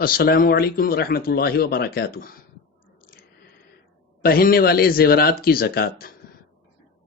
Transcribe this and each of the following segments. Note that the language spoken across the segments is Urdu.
السلام علیکم ورحمۃ اللہ وبرکاتہ۔ پہننے والے زیورات کی زکوٰۃ۔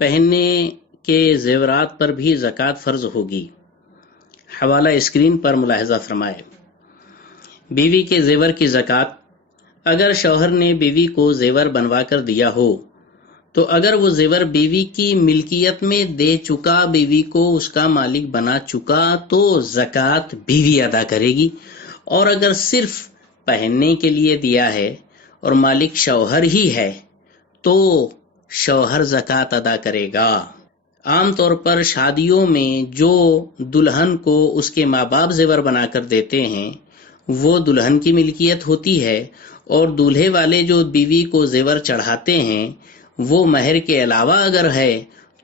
پہننے کے زیورات پر بھی زکوٰۃ فرض ہوگی۔ حوالہ اسکرین پر ملاحظہ فرمائے۔ بیوی کے زیور کی زکوٰۃ۔ اگر شوہر نے بیوی کو زیور بنوا کر دیا ہو تو اگر وہ زیور بیوی کی ملکیت میں دے چکا، بیوی کو اس کا مالک بنا چکا، تو زکوٰۃ بیوی ادا کرے گی، اور اگر صرف پہننے کے لیے دیا ہے اور مالک شوہر ہی ہے تو شوہر زکوٰۃ ادا کرے گا۔ عام طور پر شادیوں میں جو دلہن کو اس کے ماں باپ زیور بنا کر دیتے ہیں وہ دلہن کی ملکیت ہوتی ہے، اور دولہے والے جو بیوی کو زیور چڑھاتے ہیں وہ مہر کے علاوہ اگر ہے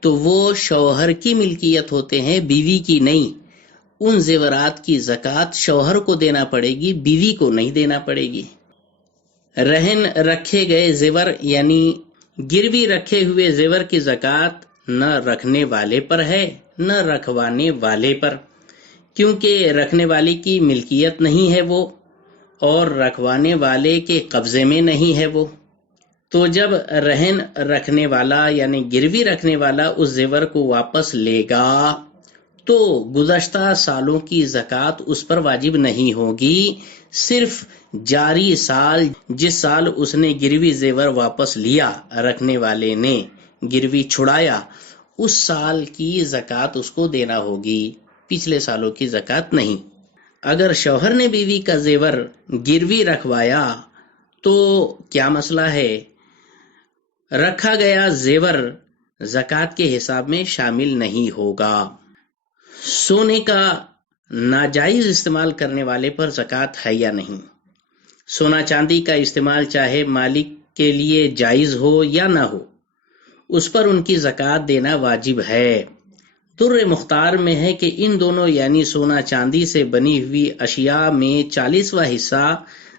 تو وہ شوہر کی ملکیت ہوتے ہیں، بیوی کی نہیں۔ ان زیورات کی زکوٰۃ شوہر کو دینا پڑے گی، بیوی کو نہیں دینا پڑے گی۔ رہن رکھے گئے زیور یعنی گروی رکھے ہوئے زیور کی زکوٰۃ نہ رکھنے والے پر ہے نہ رکھوانے والے پر، کیونکہ رکھنے والے کی ملکیت نہیں ہے وہ، اور رکھوانے والے کے قبضے میں نہیں ہے وہ۔ تو جب رہن رکھنے والا یعنی گروی رکھنے والا اس زیور کو واپس لے گا تو گزشتہ سالوں کی زکوٰۃ اس پر واجب نہیں ہوگی، صرف جاری سال جس سال اس نے گروی زیور واپس لیا، رکھنے والے نے گروی چھڑایا، اس سال کی زکوٰۃ اس کو دینا ہوگی، پچھلے سالوں کی زکوٰۃ نہیں۔ اگر شوہر نے بیوی کا زیور گروی رکھوایا تو کیا مسئلہ ہے؟ رکھا گیا زیور زکوٰۃ کے حساب میں شامل نہیں ہوگا۔ سونے کا ناجائز استعمال کرنے والے پر زکوٰۃ ہے یا نہیں؟ سونا چاندی کا استعمال چاہے مالک کے لیے جائز ہو یا نہ ہو، اس پر ان کی زکوٰۃ دینا واجب ہے۔ در مختار میں ہے کہ ان دونوں یعنی سونا چاندی سے بنی ہوئی اشیاء میں 40واں حصہ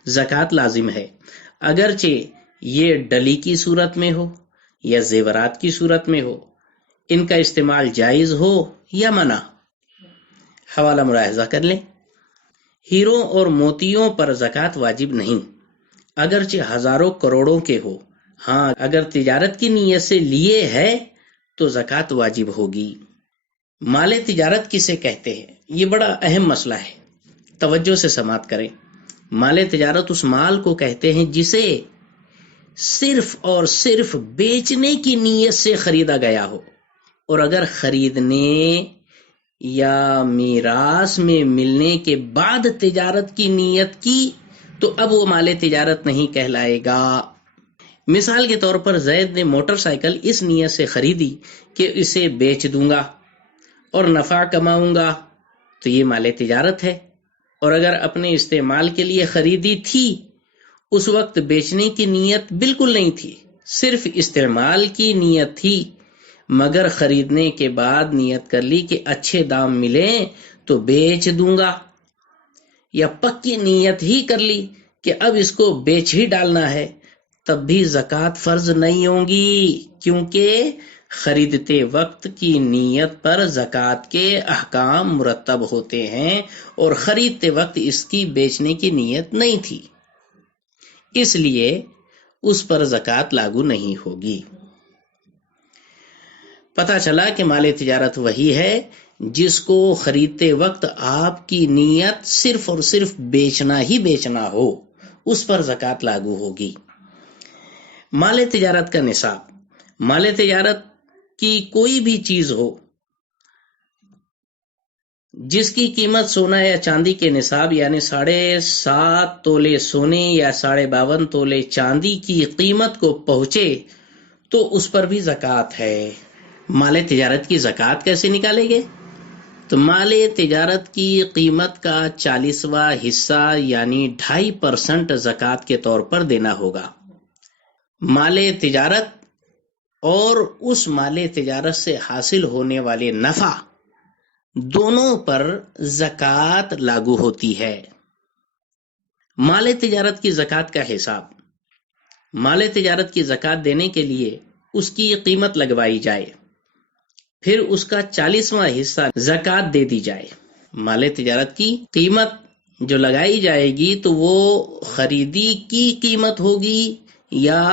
زکوٰۃ لازم ہے، اگرچہ یہ ڈلی کی صورت میں ہو یا زیورات کی صورت میں ہو، ان کا استعمال جائز ہو یا منع۔ حوالہ ملاحظہ کر لیں۔ ہیروں اور موتیوں پر زکوٰۃ واجب نہیں، اگرچہ ہزاروں کروڑوں کے ہو۔ ہاں، اگر تجارت کی نیت سے لیے ہے تو زکوٰۃ واجب ہوگی۔ مال تجارت کسے کہتے ہیں؟ یہ بڑا اہم مسئلہ ہے، توجہ سے سماعت کریں۔ مال تجارت اس مال کو کہتے ہیں جسے صرف اور صرف بیچنے کی نیت سے خریدا گیا ہو، اور اگر خریدنے یا میراث میں ملنے کے بعد تجارت کی نیت کی تو اب وہ مال تجارت نہیں کہلائے گا۔ مثال کے طور پر زید نے موٹر سائیکل اس نیت سے خریدی کہ اسے بیچ دوں گا اور نفع کماؤں گا، تو یہ مال تجارت ہے۔ اور اگر اپنے استعمال کے لیے خریدی تھی، اس وقت بیچنے کی نیت بالکل نہیں تھی، صرف استعمال کی نیت تھی، مگر خریدنے کے بعد نیت کر لی کہ اچھے دام ملیں تو بیچ دوں گا، یا پکی نیت ہی کر لی کہ اب اس کو بیچ ہی ڈالنا ہے، تب بھی زکوٰۃ فرض نہیں ہوگی، کیونکہ خریدتے وقت کی نیت پر زکوٰۃ کے احکام مرتب ہوتے ہیں، اور خریدتے وقت اس کی بیچنے کی نیت نہیں تھی، اس لیے اس پر زکوٰۃ لاگو نہیں ہوگی۔ پتہ چلا کہ مال تجارت وہی ہے جس کو خریدتے وقت آپ کی نیت صرف اور صرف بیچنا ہی بیچنا ہو، اس پر زکوٰۃ لاگو ہوگی۔ مال تجارت کا نصاب۔ مال تجارت کی کوئی بھی چیز ہو جس کی قیمت سونا یا چاندی کے نصاب یعنی 7.5 تولے سونے یا 52.5 تولے چاندی کی قیمت کو پہنچے تو اس پر بھی زکوٰۃ ہے۔ مال تجارت کی زکوٰۃ کیسے نکالیں گے؟ تو مال تجارت کی قیمت کا 40واں حصہ یعنی 2.5% زکوٰۃ کے طور پر دینا ہوگا۔ مال تجارت اور اس مال تجارت سے حاصل ہونے والے نفع دونوں پر زکوٰۃ لاگو ہوتی ہے۔ مال تجارت کی زکوٰۃ کا حساب۔ مال تجارت کی زکوٰۃ دینے کے لیے اس کی قیمت لگوائی جائے، پھر اس کا 40واں حصہ زکوٰۃ دے دی جائے۔ مال تجارت کی قیمت جو لگائی جائے گی تو وہ خریدی کی قیمت ہوگی یا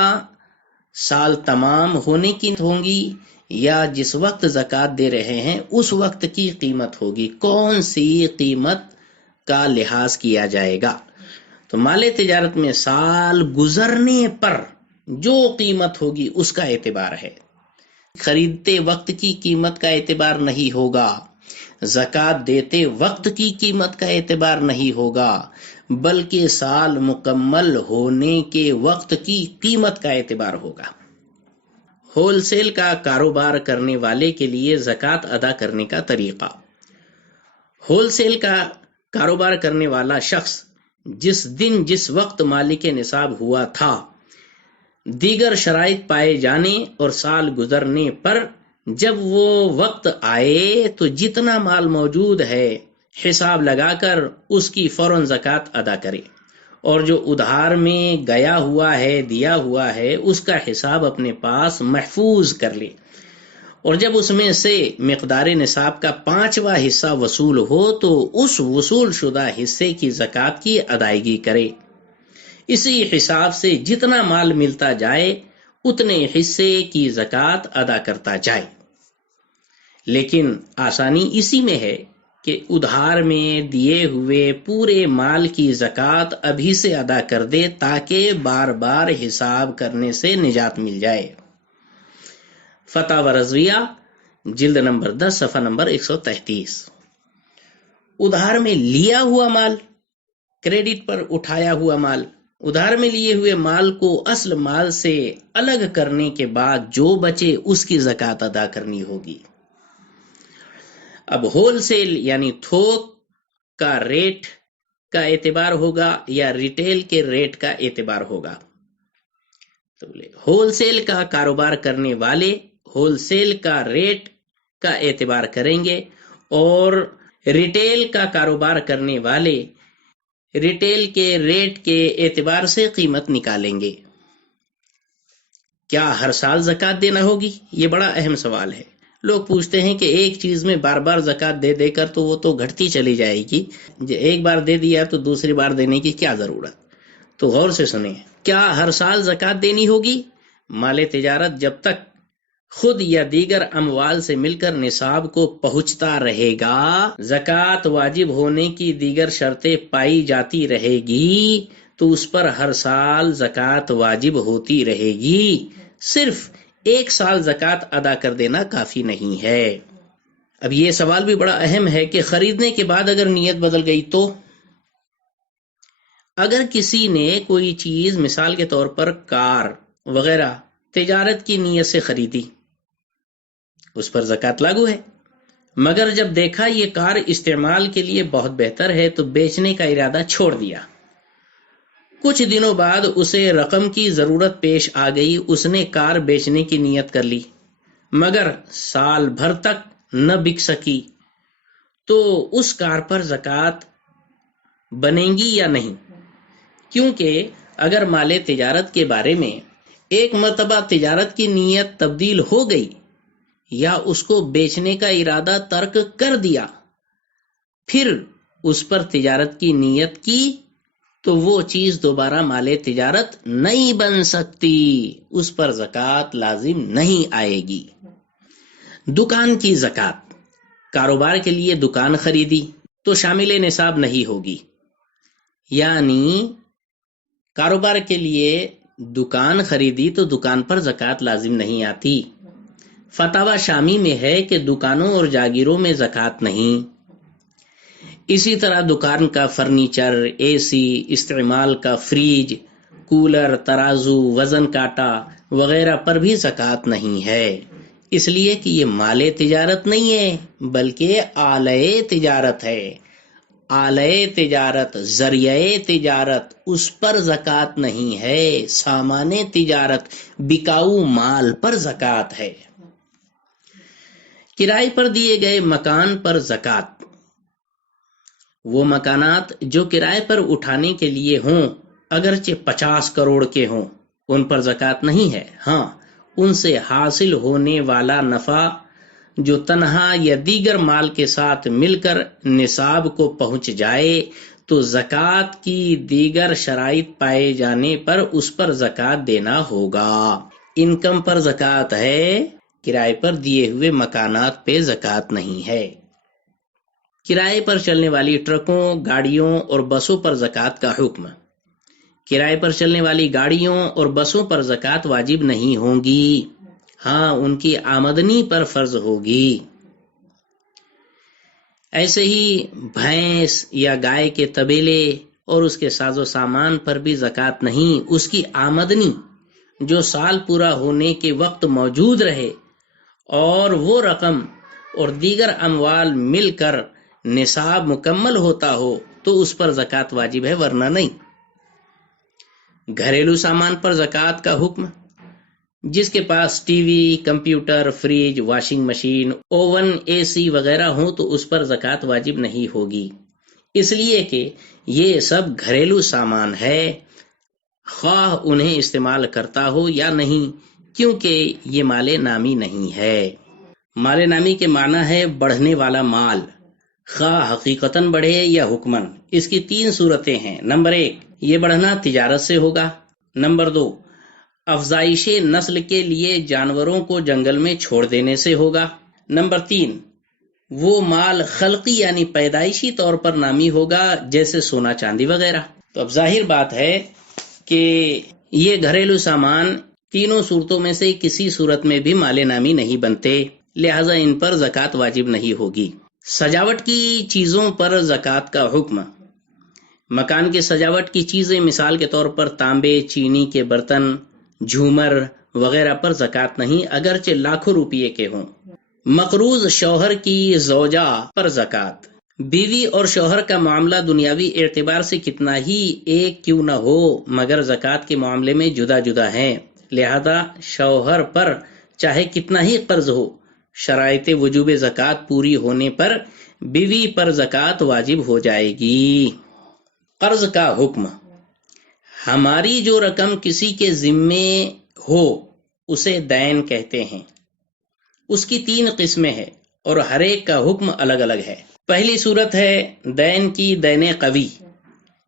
سال تمام ہونے کی ہوں گی یا جس وقت زکوٰۃ دے رہے ہیں اس وقت کی قیمت ہوگی؟ کون سی قیمت کا لحاظ کیا جائے گا؟ تو مال تجارت میں سال گزرنے پر جو قیمت ہوگی اس کا اعتبار ہے، خریدتے وقت کی قیمت کا اعتبار نہیں ہوگا، زکوٰۃ دیتے وقت کی قیمت کا اعتبار نہیں ہوگا، بلکہ سال مکمل ہونے کے وقت کی قیمت کا اعتبار ہوگا۔ ہول سیل کا کاروبار کرنے والے کے لیے زکوٰۃ ادا کرنے کا طریقہ۔ ہول سیل کا کاروبار کرنے والا شخص جس دن جس وقت مالک نصاب ہوا تھا، دیگر شرائط پائے جانے اور سال گزرنے پر جب وہ وقت آئے تو جتنا مال موجود ہے حساب لگا کر اس کی فوراً زکوٰۃ ادا کرے، اور جو ادھار میں گیا ہوا ہے، دیا ہوا ہے، اس کا حساب اپنے پاس محفوظ کر لے، اور جب اس میں سے مقدار نصاب کا 5واں حصہ وصول ہو تو اس وصول شدہ حصے کی زکوٰۃ کی ادائیگی کرے۔ اسی حساب سے جتنا مال ملتا جائے اتنے حصے کی زکوٰۃ ادا کرتا جائے۔ لیکن آسانی اسی میں ہے کہ ادھار میں دیے ہوئے پورے مال کی زکوٰۃ ابھی سے ادا کر دے تاکہ بار بار حساب کرنے سے نجات مل جائے۔ فتاوی رضویہ جلد نمبر 10 صفحہ نمبر 133۔ ادھار میں لیا ہوا مال، کریڈٹ پر اٹھایا ہوا مال، ادھار میں لیے ہوئے مال کو اصل مال سے الگ کرنے کے بعد جو بچے اس کی زکوٰۃ ادا کرنی ہوگی۔ اب ہول سیل یعنی تھوک کا ریٹ کا اعتبار ہوگا یا ریٹیل کے ریٹ کا اعتبار ہوگا؟ تو ہول سیل کا کاروبار کرنے والے ہول سیل کا ریٹ کا اعتبار کریں گے، اور ریٹیل کا کاروبار کرنے والے ریٹیل کے ریٹ کے اعتبار سے قیمت نکالیں گے۔ کیا ہر سال زکوٰۃ دینا ہوگی؟ یہ بڑا اہم سوال ہے۔ لوگ پوچھتے ہیں کہ ایک چیز میں بار بار زکوٰۃ دے دے کر تو وہ تو گھٹتی چلی جائے گی، ایک بار دے دیا تو دوسری بار دینے کی کیا ضرورت؟ تو غور سے سنیں، کیا ہر سال زکوٰۃ دینی ہوگی؟ مال تجارت جب تک خود یا دیگر اموال سے مل کر نصاب کو پہنچتا رہے گا، زکوٰۃ واجب ہونے کی دیگر شرطیں پائی جاتی رہے گی تو اس پر ہر سال زکوٰۃ واجب ہوتی رہے گی۔ صرف ایک سال زکوٰۃ ادا کر دینا کافی نہیں ہے۔ اب یہ سوال بھی بڑا اہم ہے کہ خریدنے کے بعد اگر نیت بدل گئی تو؟ اگر کسی نے کوئی چیز مثال کے طور پر کار وغیرہ تجارت کی نیت سے خریدی، اس پر زکوٰۃ لاگو ہے، مگر جب دیکھا یہ کار استعمال کے لیے بہت بہتر ہے تو بیچنے کا ارادہ چھوڑ دیا۔ کچھ دنوں بعد اسے رقم کی ضرورت پیش آ گئی، اس نے کار بیچنے کی نیت کر لی، مگر سال بھر تک نہ بک سکی، تو اس کار پر زکوٰۃ بنے گی یا نہیں؟ کیونکہ اگر مال تجارت کے بارے میں ایک مرتبہ تجارت کی نیت تبدیل ہو گئی یا اس کو بیچنے کا ارادہ ترک کر دیا، پھر اس پر تجارت کی نیت کی تو وہ چیز دوبارہ مال تجارت نہیں بن سکتی، اس پر زکوٰۃ لازم نہیں آئے گی۔ دکان کی زکوٰۃ، کاروبار کے لیے دکان خریدی تو شامل نصاب نہیں ہوگی، یعنی کاروبار کے لیے دکان خریدی تو دکان پر زکوٰۃ لازم نہیں آتی۔ فتاوی شامی میں ہے کہ دکانوں اور جاگیروں میں زکوٰۃ نہیں۔ اسی طرح دکان کا فرنیچر، اے سی، استعمال کا فریج، کولر، ترازو، وزن کاٹا وغیرہ پر بھی زکوٰۃ نہیں ہے، اس لیے کہ یہ مال تجارت نہیں ہے بلکہ آلہ تجارت ہے۔ آلہ تجارت، ذریعہ تجارت، اس پر زکوٰۃ نہیں ہے۔ سامان تجارت، بکاؤ مال پر زکوٰۃ ہے۔ کرائے پر دیے گئے مکان پر زکوٰۃ، وہ مکانات جو کرائے پر اٹھانے کے لیے ہوں اگرچہ 50 کروڑ کے ہوں ان پر زکوٰۃ نہیں ہے۔ ہاں، ان سے حاصل ہونے والا نفع جو تنہا یا دیگر مال کے ساتھ مل کر نصاب کو پہنچ جائے تو زکوٰۃ کی دیگر شرائط پائے جانے پر اس پر زکوٰۃ دینا ہوگا۔ انکم پر زکوٰۃ ہے، کرائے پر دیے ہوئے مکانات پہ زکوٰۃ نہیں ہے۔ کرائے پر چلنے والی ٹرکوں، گاڑیوں اور بسوں پر زکوٰۃ کا حکم۔ کرائے پر چلنے والی گاڑیوں اور بسوں پر زکوٰۃ واجب نہیں ہوگی، ہاں ان کی آمدنی پر فرض ہوگی۔ ایسے ہی بھینس یا گائے کے طبیلے اور اس کے ساز و سامان پر بھی زکوٰۃ نہیں، اس کی آمدنی جو سال پورا ہونے کے وقت موجود رہے اور وہ رقم اور دیگر اموال مل کر نصاب مکمل ہوتا ہو تو اس پر زکوٰۃ واجب ہے، ورنہ نہیں۔ گھریلو سامان پر زکوٰۃ کا حکم۔ جس کے پاس TV, computer, fridge, washing machine, oven, AC وغیرہ ہوں تو اس پر زکوٰۃ واجب نہیں ہوگی، اس لیے کہ یہ سب گھریلو سامان ہے، خواہ انہیں استعمال کرتا ہو یا نہیں، کیونکہ یہ مال نامی نہیں ہے۔ مال نامی کے معنی ہے بڑھنے والا مال، خواہ حقیقتاً بڑھے یا حکماً۔ اس کی 3 صورتیں ہیں۔ نمبر 1، یہ بڑھنا تجارت سے ہوگا۔ نمبر 2، افزائش نسل کے لیے جانوروں کو جنگل میں چھوڑ دینے سے ہوگا۔ نمبر 3، وہ مال خلقی یعنی پیدائشی طور پر نامی ہوگا، جیسے سونا چاندی وغیرہ۔ تو اب ظاہر بات ہے کہ یہ گھریلو سامان تینوں صورتوں میں سے کسی صورت میں بھی مال نامی نہیں بنتے، لہذا ان پر زکوٰۃ واجب نہیں ہوگی۔ سجاوٹ کی چیزوں پر زکوٰۃ کا حکم۔ مکان کے سجاوٹ کی چیزیں مثال کے طور پر تانبے، چینی کے برتن، جھومر وغیرہ پر زکوٰۃ نہیں، اگرچہ لاکھوں روپیے کے ہوں۔ مقروض شوہر کی زوجہ پر زکوٰۃ۔ بیوی اور شوہر کا معاملہ دنیاوی اعتبار سے کتنا ہی ایک کیوں نہ ہو، مگر زکوٰۃ کے معاملے میں جدا جدا ہیں، لہذا شوہر پر چاہے کتنا ہی قرض ہو، شرائط وجوب زکوٰۃ پوری ہونے پر بیوی پر زکوٰۃ واجب ہو جائے گی۔ قرض کا حکم۔ ہماری جو رقم کسی کے ذمے ہو اسے دین کہتے ہیں۔ اس کی 3 قسمیں ہیں اور ہر ایک کا حکم الگ الگ ہے۔ پہلی صورت ہے دین کی دین قوی۔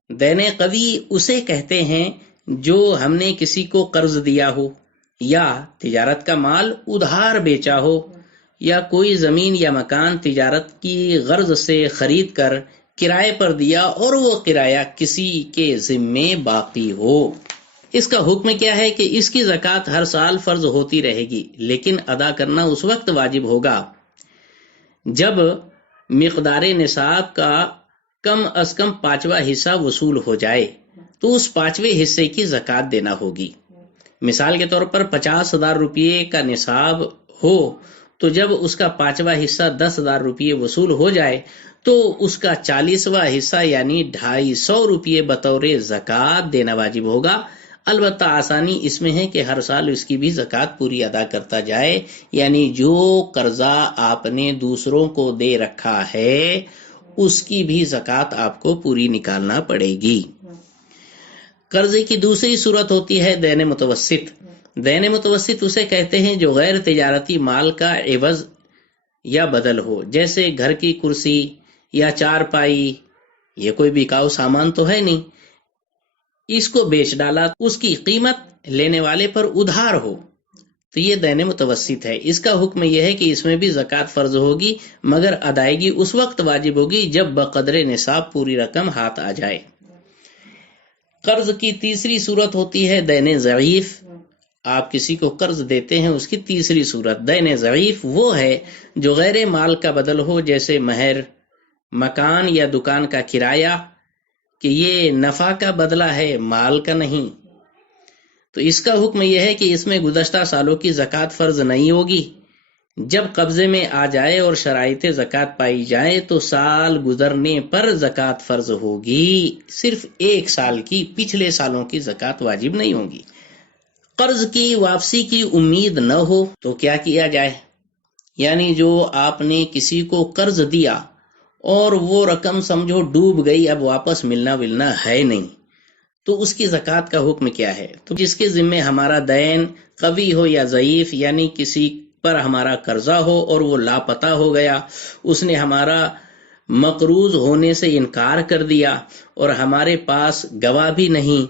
دین قوی اسے کہتے ہیں جو ہم نے کسی کو قرض دیا ہو، یا تجارت کا مال ادھار بیچا ہو، یا کوئی زمین یا مکان تجارت کی غرض سے خرید کر کرائے پر دیا اور وہ کرایہ کسی کے ذمے باقی ہو۔ اس کا حکم کیا ہے کہ اس کی زکوٰۃ ہر سال فرض ہوتی رہے گی، لیکن ادا کرنا اس وقت واجب ہوگا جب مقدار نصاب کا کم از کم 5واں حصہ وصول ہو جائے تو اس 5ویں حصے کی زکوٰۃ دینا ہوگی۔ مثال کے طور پر 50,000 روپیے کا نصاب ہو تو جب اس کا 5واں حصہ 10,000 روپیے وصول ہو جائے تو اس کا 40واں حصہ یعنی 250 روپیے بطور زکوٰۃ دینا واجب ہوگا۔ البتہ آسانی اس میں ہے کہ ہر سال اس کی بھی زکوٰۃ پوری ادا کرتا جائے، یعنی جو قرضہ آپ نے دوسروں کو دے رکھا ہے اس کی بھی زکوٰۃ آپ کو پوری نکالنا پڑے گی۔ قرضے کی دوسری صورت ہوتی ہے دین متوسط۔ دین متوسط اسے کہتے ہیں جو غیر تجارتی مال کا عوض یا بدل ہو، جیسے گھر کی کرسی یا چارپائی، یہ کوئی بکاؤ سامان تو ہے نہیں، اس کو بیچ ڈالا، اس کی قیمت لینے والے پر ادھار ہو، تو یہ دین متوسط ہے۔ اس کا حکم یہ ہے کہ اس میں بھی زکوٰۃ فرض ہوگی، مگر ادائیگی اس وقت واجب ہوگی جب بقدر نصاب پوری رقم ہاتھ آ جائے۔ قرض کی تیسری صورت ہوتی ہے دین ضعیف۔ آپ کسی کو قرض دیتے ہیں، اس کی تیسری صورت دین ضعیف وہ ہے جو غیر مال کا بدل ہو، جیسے مہر، مکان یا دکان کا کرایہ، کہ یہ نفع کا بدلہ ہے، مال کا نہیں۔ تو اس کا حکم یہ ہے کہ اس میں گزشتہ سالوں کی زکوٰۃ فرض نہیں ہوگی۔ جب قبضے میں آ جائے اور شرائط زکوٰۃ پائی جائے تو سال گزرنے پر زکوٰۃ فرض ہوگی، صرف 1 سال کی، پچھلے سالوں کی زکوٰۃ واجب نہیں ہوگی۔ قرض کی واپسی کی امید نہ ہو تو کیا کیا جائے؟ یعنی جو آپ نے کسی کو قرض دیا اور وہ رقم سمجھو ڈوب گئی، اب واپس ملنا ہے نہیں، تو اس کی زکوٰۃ کا حکم کیا ہے؟ تو جس کے ذمے ہمارا دین قوی ہو یا ضعیف، یعنی کسی پر ہمارا قرضہ ہو اور وہ لاپتہ ہو گیا، اس نے ہمارا مقروض ہونے سے انکار کر دیا اور ہمارے پاس گواہ بھی نہیں،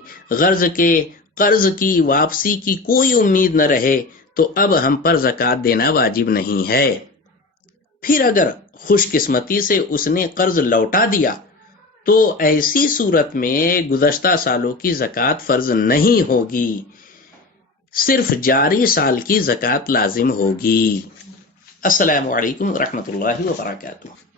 قرض کی واپسی کی کوئی امید نہ رہے، تو اب ہم پر زکوٰۃ دینا واجب نہیں ہے۔ پھر اگر خوش قسمتی سے اس نے قرض لوٹا دیا تو ایسی صورت میں گزشتہ سالوں کی زکوٰۃ فرض نہیں ہوگی، صرف جاری سال کی زکوٰۃ لازم ہوگی۔ السلام علیکم ورحمۃ اللہ وبرکاتہ۔